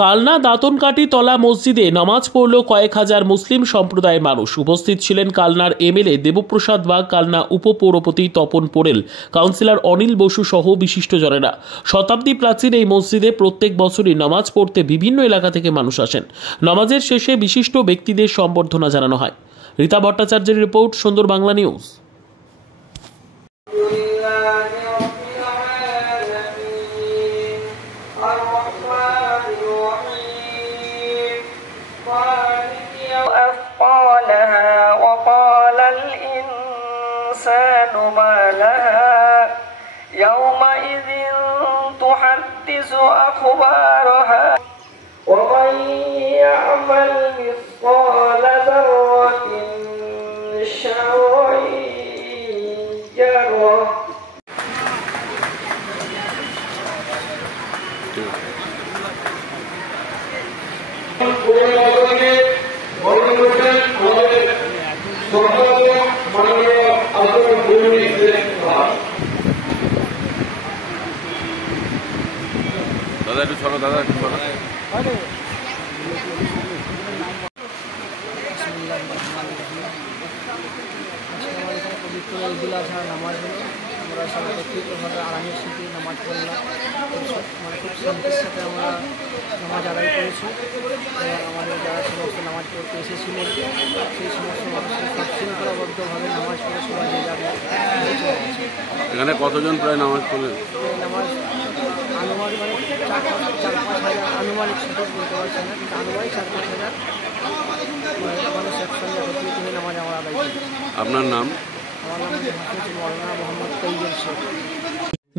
কালনা দাঁতনকাটি তলা মসজিদে নামাজ পড়ল কয়েক হাজার মুসলিম সম্প্রদায়ের মানুষ। উপস্থিত ছিলেন কালনার এমএলএ দেবপ্রসাদ বাগ, কালনা উপপৌরপতি তপন পোড়েল, কাউন্সিলর অনিল বসু সহ বিশিষ্টজনেরা। শতাব্দী প্রাচীন এই মসজিদে প্রত্যেক বছরই নামাজ পড়তে বিভিন্ন এলাকা থেকে মানুষ আসেন। নামাজের শেষে বিশিষ্ট ব্যক্তিদের সম্বর্ধনা জানানো হয়। রীতা ভট্টাচার্যের রিপোর্ট, সুন্দর বাংলা নিউজ। وقال الإنسان ما لها يومئذ تحدث أخبارها ومن يعمل مثقال ذرة شرا يره দাদা একটু ছড়ো, দাদা একটু ছড়ো। পবিত্র ঈদুল আজহা নামাজ হলো, আমরা সবাই একত্রিতভাবে আরামের সাথে নামাজ পড়লাম, মানে খুব শান্তির সাথে আমরা নামাজ আদায় করেছি। আমাদের যারা সমস্ত নামাজ পড়তে এসেছিলেন সেই সমস্ত মানুষের খুব শৃঙ্খলাবদ্ধভাবে নামাজ পড়ে সবাই যে যাবে। এখানে কতজন প্রায় নামাজ পড়লেন? নামাজ আনুমানিক মানে 4-5 হাজার, আনুমানিক সঠিক বলতে পারছি না, কিন্তু আনুমানিক 4-5 হাজার মানুষ একসঙ্গে একত্রিত হয়ে নামাজ আমরা আদায় করি। আপনার নাম? আমার নাম হাফিজ মৌলানা মোহাম্মদ তৈয়ব শেখ।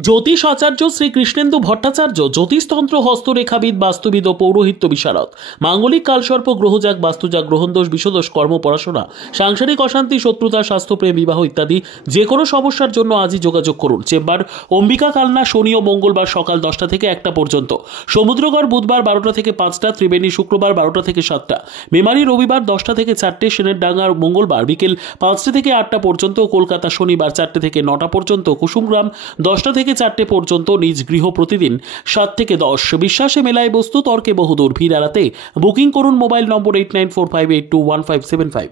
জ্যোতিষ আচার্য শ্রী কৃষ্ণেন্দু ভট্টাচার্য জ্যোতিষতন্ত্র, হস্তরেখাবিদ, বাস্তুবিদ ও পৌরোহিত্য বিশারদ। মাঙ্গলিক কালসর্প, গ্রহজাগ, বাস্তুজাগ, গ্রহণদোষ, বিষদোষ, কর্ম, পড়াশোনা, সাংসারিক অশান্তি, শত্রুতা, স্বাস্থ্যপ্রেম, বিবাহ ইত্যাদি যে কোনো সমস্যার জন্য আজই যোগাযোগ করুন। চেম্বার অম্বিকা, কালনা, শনি ও মঙ্গলবার সকাল 10টা থেকে 1টা পর্যন্ত, সমুদ্রগড় বুধবার 12টা থেকে 5টা, ত্রিবেণী শুক্রবার 12টা থেকে 7টা, মেমারি রবিবার 10টা থেকে 4টে, সেনের ডাঙ্গা মঙ্গলবার বিকেল 5টা থেকে 8টা পর্যন্ত, কলকাতা শনিবার 4টে থেকে 9টা পর্যন্ত, কুসুমগ্রাম 10টা থেকে 4টে পর্যন্ত, নিজ গৃহ প্রতিদিন 7 থেকে 10। বিশ্বাসে মেলায় বস্তু, তর্কে বহুদূর। ভিড় এড়াতে বুকিং করুন মোবাইল নম্বর 8945821575।